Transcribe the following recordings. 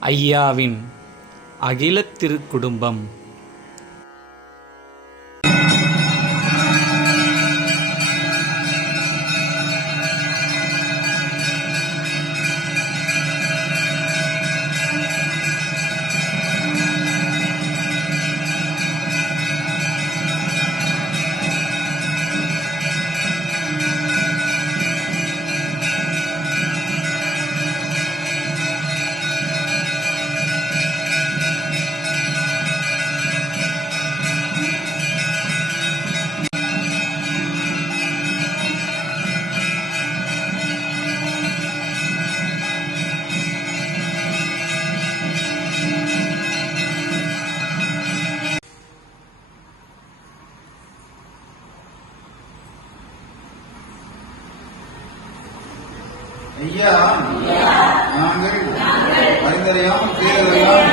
ஐயாவின் அகிலத்திருக்குடும்பம் ஐயா நாங்கள் அறிந்தறியாமல் செய்ததெல்லாம்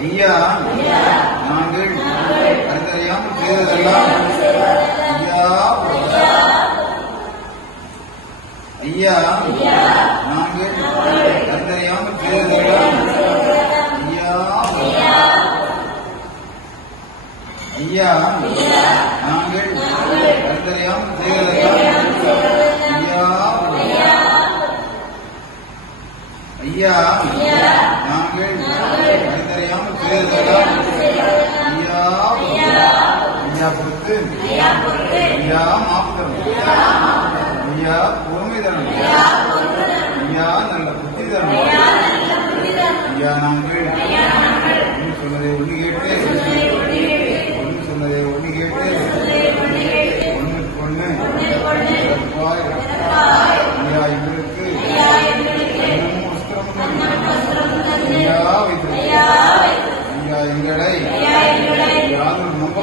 ஐயா ஐயா நாங்கள் அறிந்தறியாமல் தேர்தலாம் ஐயா ஐயா நாங்கள் அறிந்தறியாமல் தேர்தலாம் இந்தியா நாங்கள் அறிந்தறியாமல் செய்ததெல்லாம் ஐயா ஐயா நாங்கள் அறிந்தறியாமல் செய்ததெல்லாம் ஐயா ஐயா பொறுத்து ஐயா மாற்றம் ஐயா பொறுமை தரம் ஐயா நல்ல புத்தி தரம் ஐயா நாங்கள் சொன்னதை ஒன்று கேட்டு ஒன்று ஒன்று கேட்டு ஒன்றுக்கு ஒன்று சிறப்பாய் ஐயா எங்களுக்கு ஐயா எங்களை யாரும் நம்ப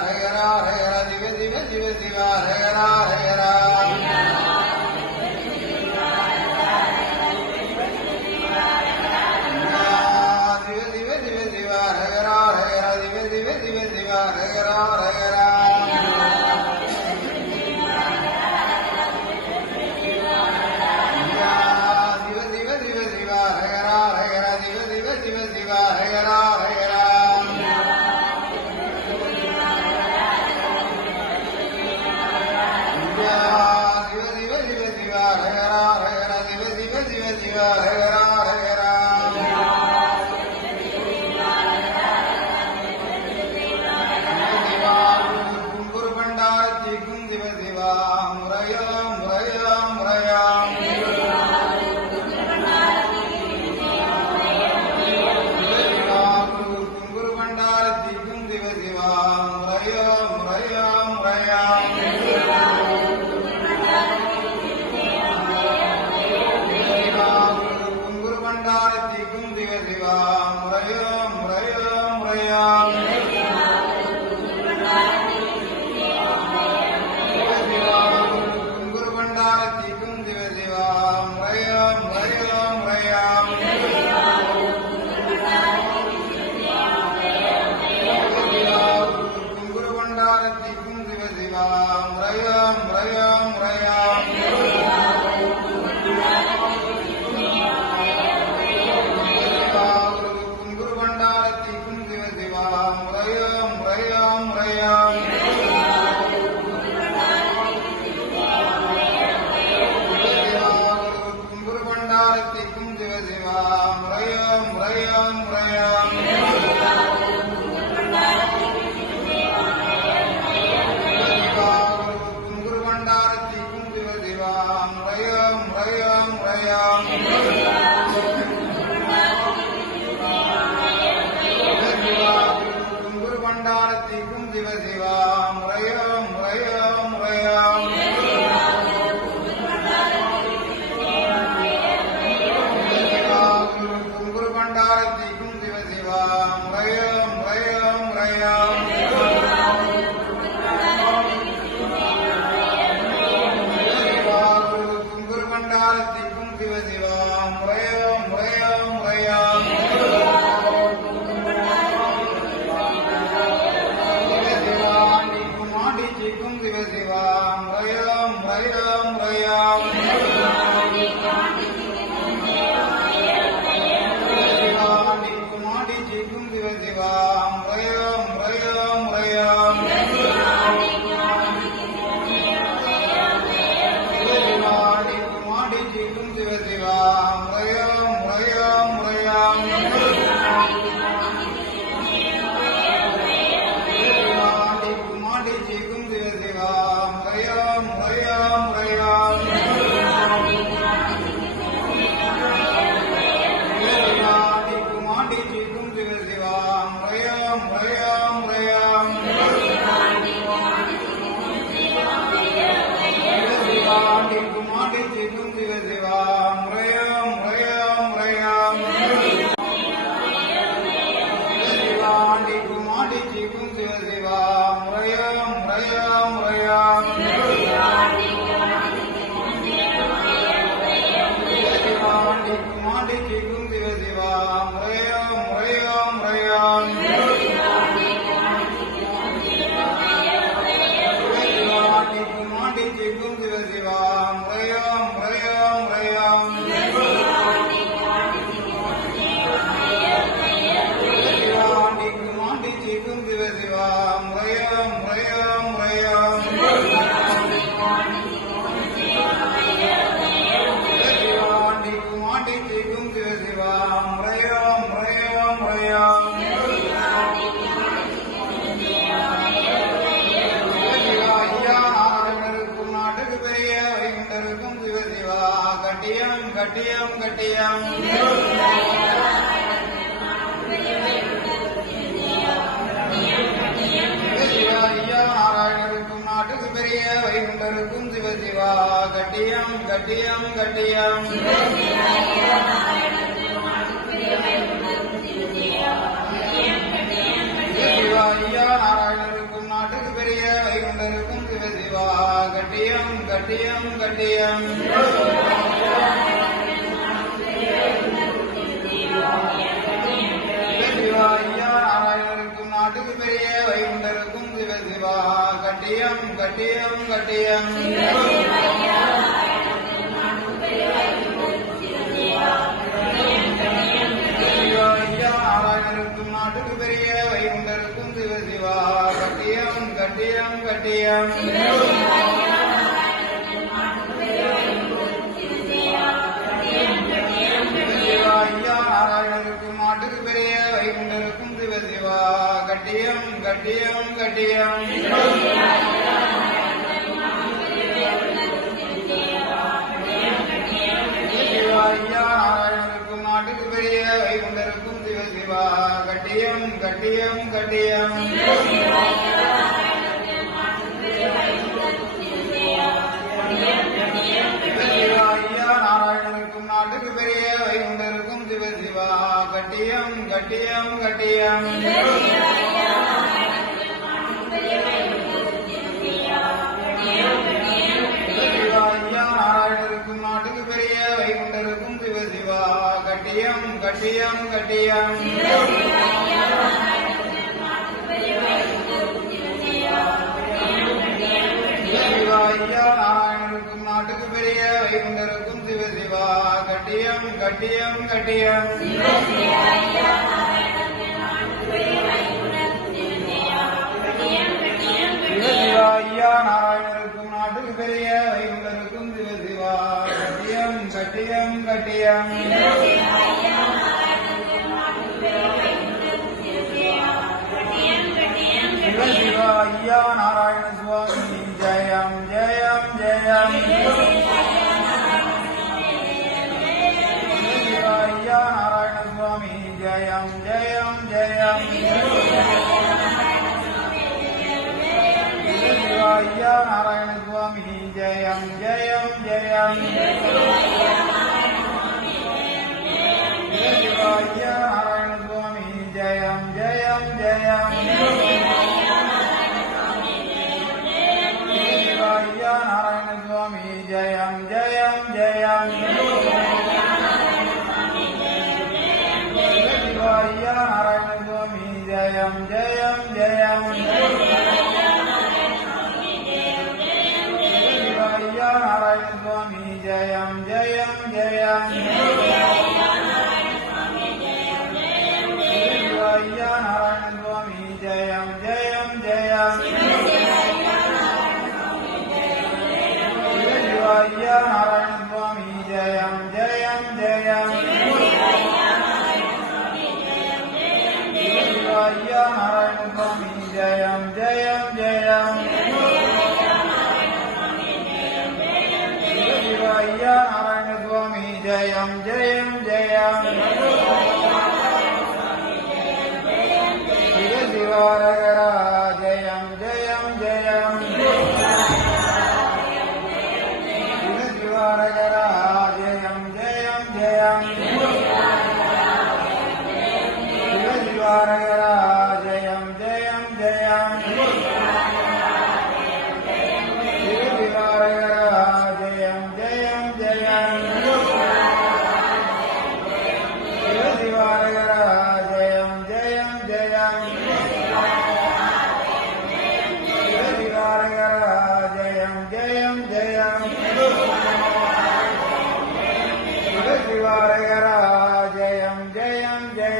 ஹயரா ஹயரா திவ திவ திவ திவா ஹயரா கட்டியம் கட்டியம். நாராயணருக்கும் நாட்டுக்கு பெரிய வைகுண்டருக்கும் சிவசிவா கட்டியம் கட்டியம் கட்டியம். நாராயணருக்கும் நாட்டுக்கு பெரிய வைகுண்டருக்கும் சிவசிவா கட்டியம் கட்டியம் கட்டியம். சிவசிவா கட்டியம் கட்டியம் கட்டியம் சிவசிவா ஐயா நாராயணருக்கும் நாட்டுக்கு பெரிய வைகுண்டருக்கும் சிவசிவா கட்டியம் கட்டியம் கட்டியம் கட்டியம் கட்டியம் கட்டியம் நாராயணருக்கும் நாட்டுக்கு பெரிய வைகுண்டருக்கும் சிவசிவா கட்டியம் கட்டியம் கட்டியம் நாராயணருக்கும் நாட்டுக்கு பெரிய வைகுண்டருக்கும் சிவசிவா கட்டியம் கட்டியம் கட்டியம் கட்டியம். கட்டியம் கட்டியம். ஐயா நாராயணருக்கும் நாட்டுக்கு பெரிய வைகுண்டருக்கும் சிவசிவா கட்டியம் கட்டியம் கட்டியம். சிவசிவா ஐயா நாராயணருக்கும் நாட்டுக்கு பெரிய வைகுண்டருக்கும் சிவசிவா கட்டியம் கட்டியம் கட்டியம். ஐயா நாராயண சுவாமி ஜெயம் ஜெயம் ஜெயம் ஐயா நாராயண சுவாமி ஜெயம் ஜெயம் ஜெயம் ஐயா நாராயண சுவாமி ஜெயம் ஜெயம் ஜெயம் ஐயா i'm jayam jayam jayam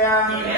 Amen.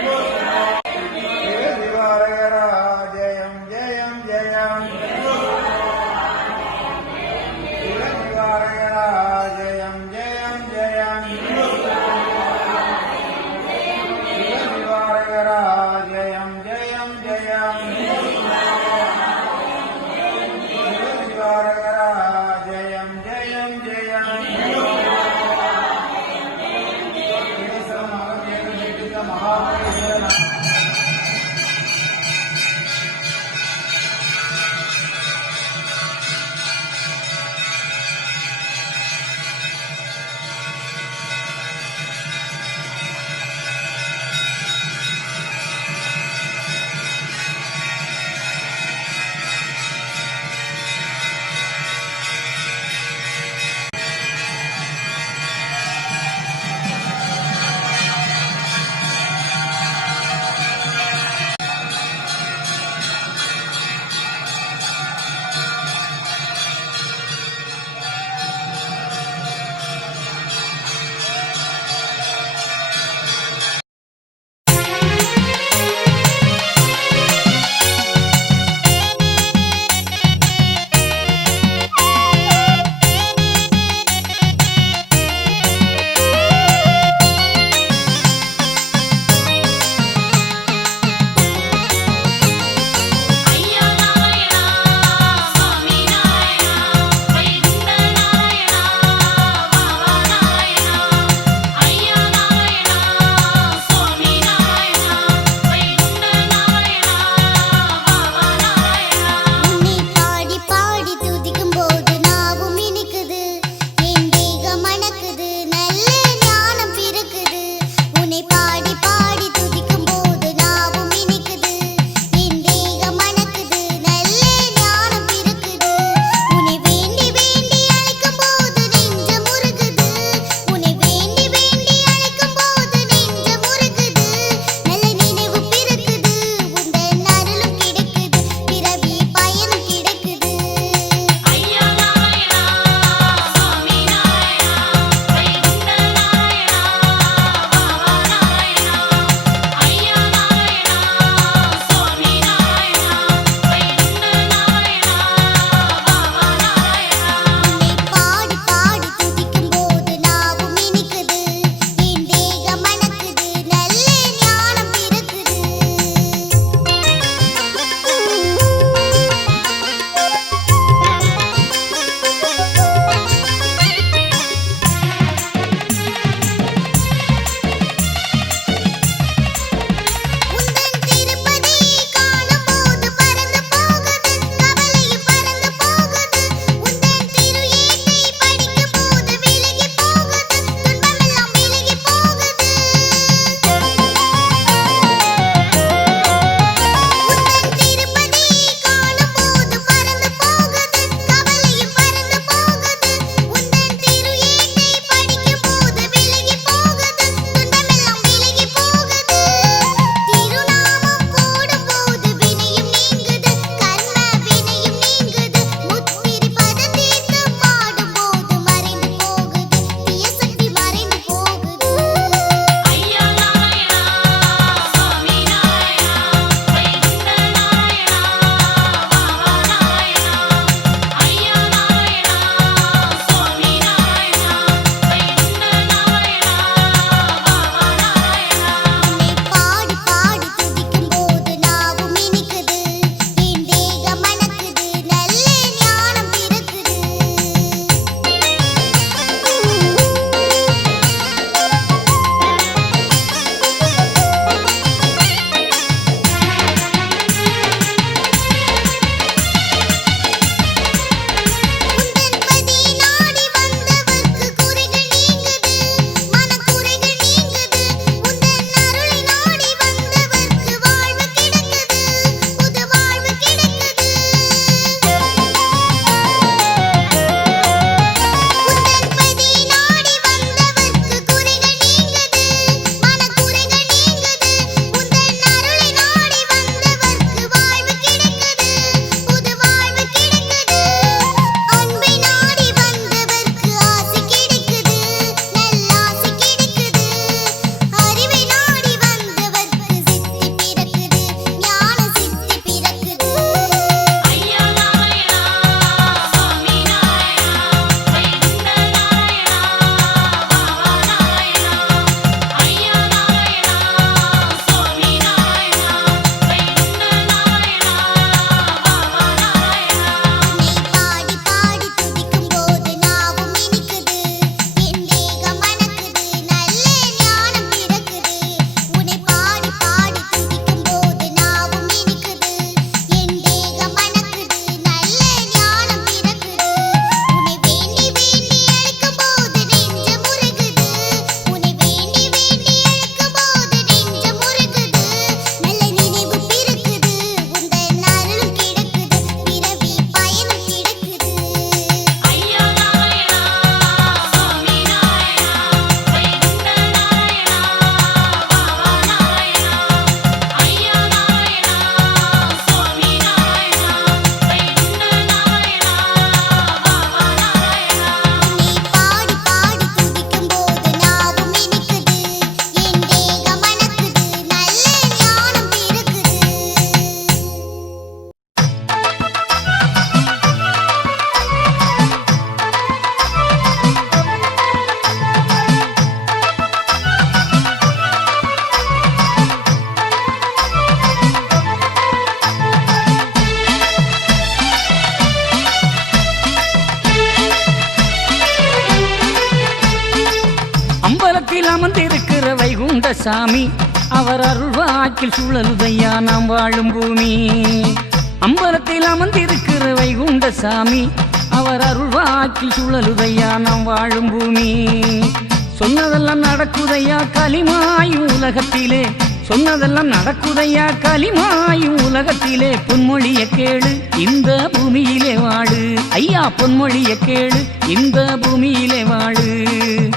சாமி அவர் அருள்வாக்கில் சுழலுதையா நாம் வாழும் பூமி. அம்பலத்தில் அமர்ந்திருக்கிற வைகுண்ட சாமி அவர் அருள்வாக்கில் சுழலுதையா நாம் வாழும் பூமி. சொன்னதெல்லாம் நடக்குதையா களிமாயும் உலகத்திலே? சொன்னதெல்லாம் நடக்குதையா களிமாயும் உலகத்திலே? பொன்மொழிய கேளு இந்த பூமியிலே வாழு. ஐயா பொன்மொழிய கேளு இந்த பூமியிலே வாழு.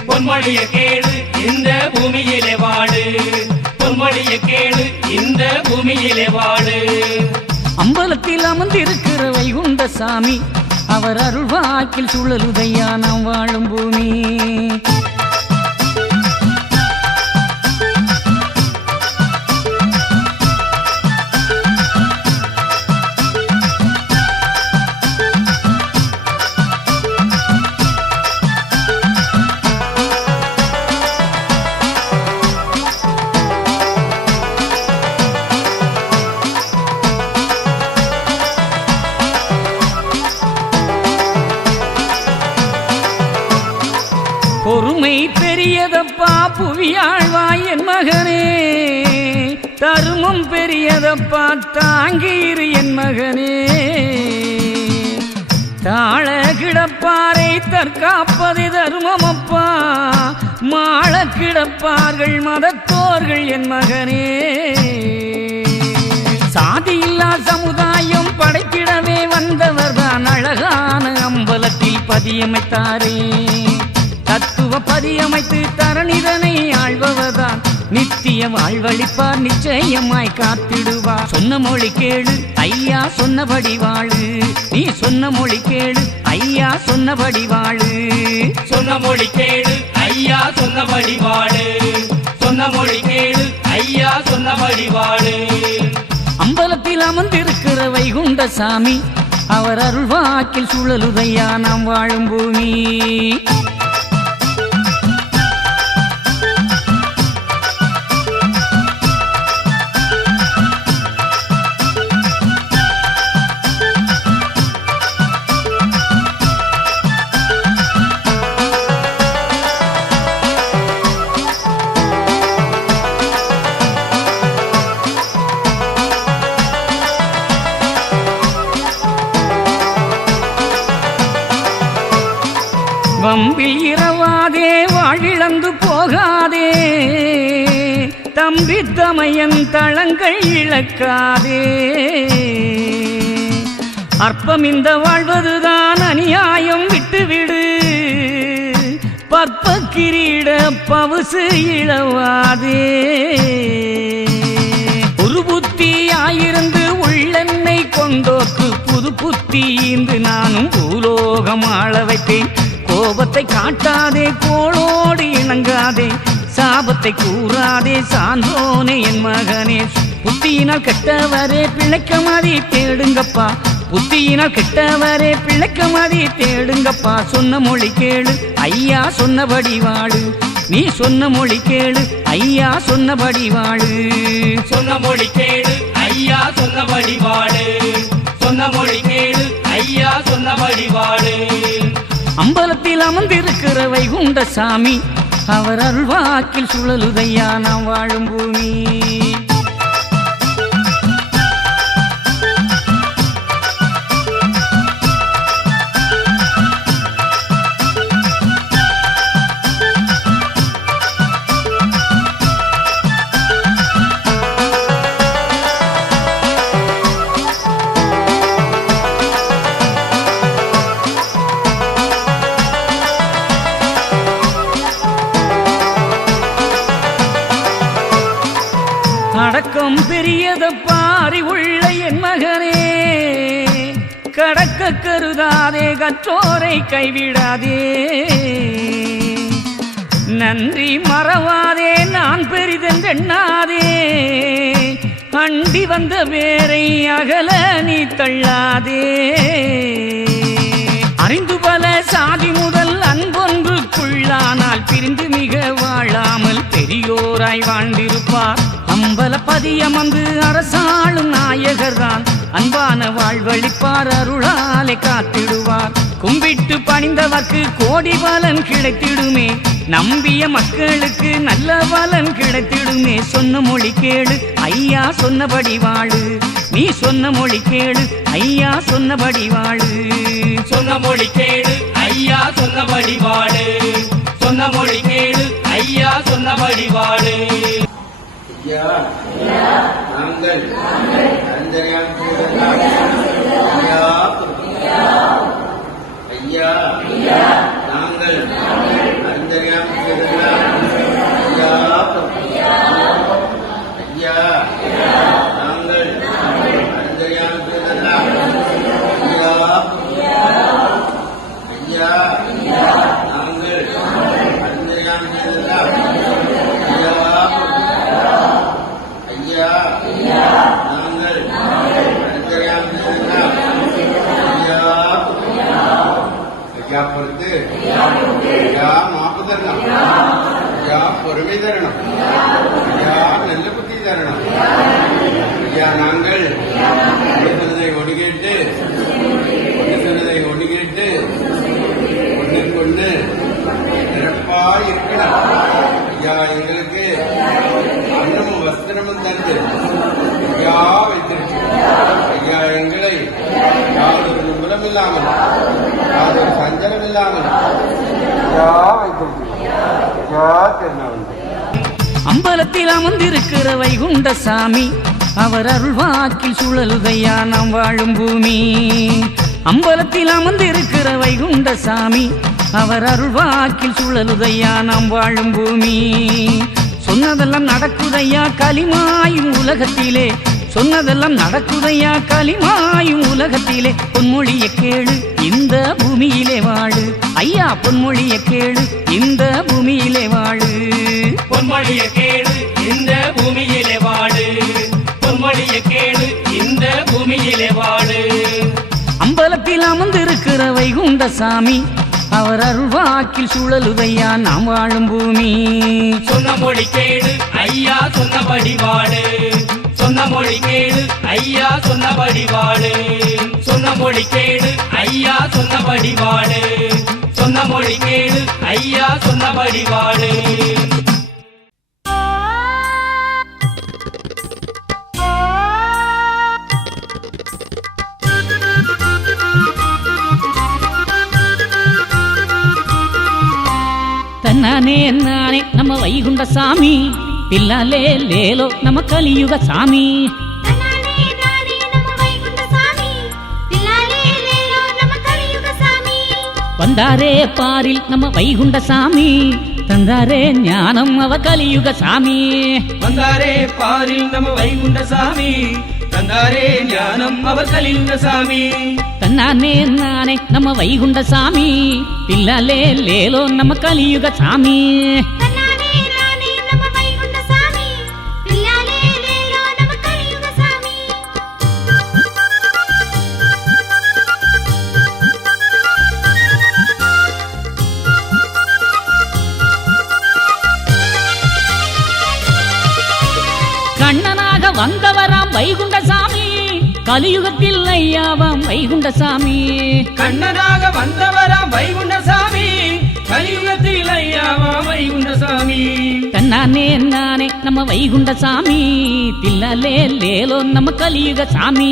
பொன்மொழிய கேளு இந்த பூமியிலே வாழு. பொன்மொழிய கேளு இந்த பூமியிலே வாழு. அம்பலத்தில் அமர்ந்திருக்கிற வைகுண்ட சாமி அவர் அருள்வாக்கில் சுழலுதையா நாம் வாழும் பூமி. பெரியதப்பா தாங்கீரு என் மகனே. தாழ கிடப்பாரை தற்காப்பது தர்மமப்பா. மாள கிடப்பார்கள் மதத்தோர்கள் என் மகனே. சாதியில்லா சமுதாயம் படைத்திடவே வந்தவர்தான் அழகான அம்பலத்தில் பதியமைத்தாரே. தத்துவ பதியமைத்து தரணிதனை ஆழ்பவர்தான் நித்திய வாழ்வழிப்பார் நிச்சயமாய் காத்திடுவார். சொன்ன மொழி கேளு ஐயா சொன்னபடி வாழு. நீ சொன்ன மொழி கேளு ஐயா சொன்னபடி வாழு. சொன்ன மொழி கேளு ஐயா சொன்னபடி வாழு. சொன்ன மொழி கேளு ஐயா சொன்னபடி வாழு. அம்பலத்தில் அமர்ந்திருக்கிற வைகுண்ட சாமி அவர் அருள்வாக்கில் சுழலுதையா நாம் வாழும் பூமி. சமயம் தளங்கள் இழக்காதே. அற்பம் இந்த வாழ்வதுதான் அநியாயம் விட்டுவிடு. பற்ப கிரீட பவுசு இழவாதே. ஒரு புத்தியாயிருந்து உள்ளெண்ணை கொண்டோக்கு புது புத்தி இன்று நானும் பூலோகம் ஆள வைத்தேன். கோபத்தை காட்டாதே கோளோடு இணங்காதே. சாபத்தை கூறாதே சான்றோனே என் மகனே. புத்தியினால் கெட்டவரே பிழைக்க மதி தேடுங்கப்பா. புத்தியினால் கெட்டவரே பிழைக்க மதி தேடுங்கப்பா. சொன்ன மொழி கேளு ஐயா சொன்னபடி வாழு. நீ சொன்ன மொழி கேளு ஐயா சொன்னபடி வாழு. சொன்ன மொழி கேளு ஐயா சொன்னபடி வாழு. சொன்ன மொழி கேளு ஐயா சொன்னபடி வாழு. அம்பலத்தில் அமர்ந்திருக்கிற வைகுண்ட சாமி அவர் அருள்வாக்கில் சுழலுதையா நாம் வாழும் பூமி. அடக்கம் பாரி உள்ள என் மகனே. கடக்க கருதாதே கற்றோரை கைவிடாதே. நன்றி மறவாதே நான் பெரிதென்றெண்ணாதே அண்டி வந்த பேரை அகல நீ தள்ளாதே. அறிந்து பல சாதி முதல் அன்பொன்றுக்குள்ளானால் பிரிந்து மிக வாழாமல் பெரியோராய் வாழ்ந்திருப்பார். அம்பல அமர்ந்து அரசாளும் நாயகர்தான். அன்பான வாழ்வழிப்பார் அருளாலே காத்திடுவார். கும்பிட்டு பணிந்தவர்க்கு கோடி பலன் கிடைத்திடுமே. நம்பிய மக்களுக்கு நல்ல பலன் கிடைத்திடுமே. சொன்ன மொழி கேளு ஐயா சொன்னபடி வாழு. நீ சொன்ன மொழி கேளு ஐயா சொன்னபடி வாழு. சொன்ன மொழி கேளு ஐயா சொன்னபடி வாழு. வழிபாடு. நாங்கள் ஐயா. நாங்கள் நாங்கள் ஒன்று சொன்னதை ஒன்று கேட்டு ஒன்று இருக்கணும் ஐயா எங்களுக்கு அன்னமும் வஸ்திரமும் தந்து ஐயா வைத்திருக்கு ஐயா எங்களை யாதொரு மூலம் இல்லாமல் யாதொரு சஞ்சலம் இல்லாமல் ஐயா வைத்திருக்கு ஐயா திருநாவல் அம்பலத்தில் அமர்ந்திருக்கிற வைகுண்ட சாமி அவர் அருள்வாக்கில் சுழலுதையா நாம் வாழும் பூமி. அம்பலத்தில் அமர்ந்திருக்கிற வைகுண்ட சாமி அவர் அருள்வாக்கில் சுழலுதையா நாம் வாழும் பூமி. சொன்னதெல்லாம் நடக்குதையா களிமாயும் உலகத்திலே? சொன்னதெல்லாம் நடக்குதையா களிமாயும் உலகத்திலே? பொன்மொழிய கேளு இந்த பூமியிலே வாழு. ஐயா பொன்மொழிய கேளு இந்த பூமியிலே வாழு. பொன்மொழிய கேளு இந்த பூமியிலே வாழு. அம்பலத்தில் அமர்ந்திருக்கிற வைகுண்ட சாமி அவர் அருள்வாக்கில் சுழலுதையா நாம் வாழும் பூமி. சொன்ன மொழி கேளு ஐயா சொன்னபடி வாழு. சொன்ன மொழி கேளு ஐயா சொன்னபடி வாழு. சொன்ன மொழி கேளு ஐயா சொன்னபடி வாழு. சொன்ன மொழி கேளு ஐயா சொன்னபடி வாழு. தன்னானே நானே நம்ம வைகுண்ட சாமி பில்லாலே லேலோ நம்ம கலியுக சாமி நானே வந்தாரே பாரில் நம்ம வைகுண்ட சாமி தந்தாரே ஞானம் அவ கலியுக சாமி வந்தாரே பாரில் நம்ம வைகுண்ட சாமி தந்தாரே ஞானம் அவர் கலியுக சாமி தன்னானே நானே நம்ம வைகுண்ட சாமி பில்லாலே லேலோ நம்ம கலியுக சாமி கலியுகத்தில் ஐயாவாம் வைகுண்ட சாமி கண்ணனாக வந்தவராம் வைகுண்ட சாமி கலியுகத்தில் ஐயாவா வைகுண்ட சாமி தன்னானே நானே நம்ம வைகுண்ட சாமி தில்லாலே லேலோ நம்ம கலியுக சாமி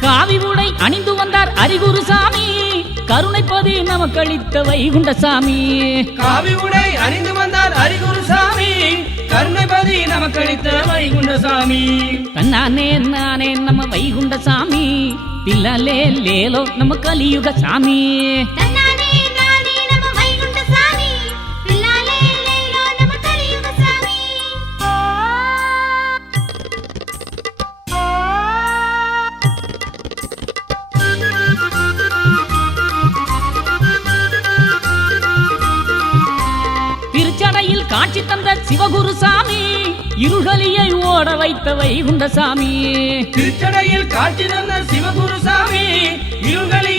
காவி உடை அணிந்து வந்தார் அரிகுரு சாமி. கருணைப்பதி நமக்களித்த வைகுண்ட சாமி காவி உடை அணிந்து வந்தார் அரிகுரு சாமி. கருணைபதி நமக்களித்த வைகுண்ட சாமி தன்னானே நானே நம்ம வைகுண்ட சாமி தில்லாலே லேலோ நம்ம கலியுக சாமி சிவகுரு சாமி இருகலியை ஓட வைத்த வைகுண்ட சாமி திருச்சடையில் காட்சி தந்த சிவகுரு சாமி இருகலியை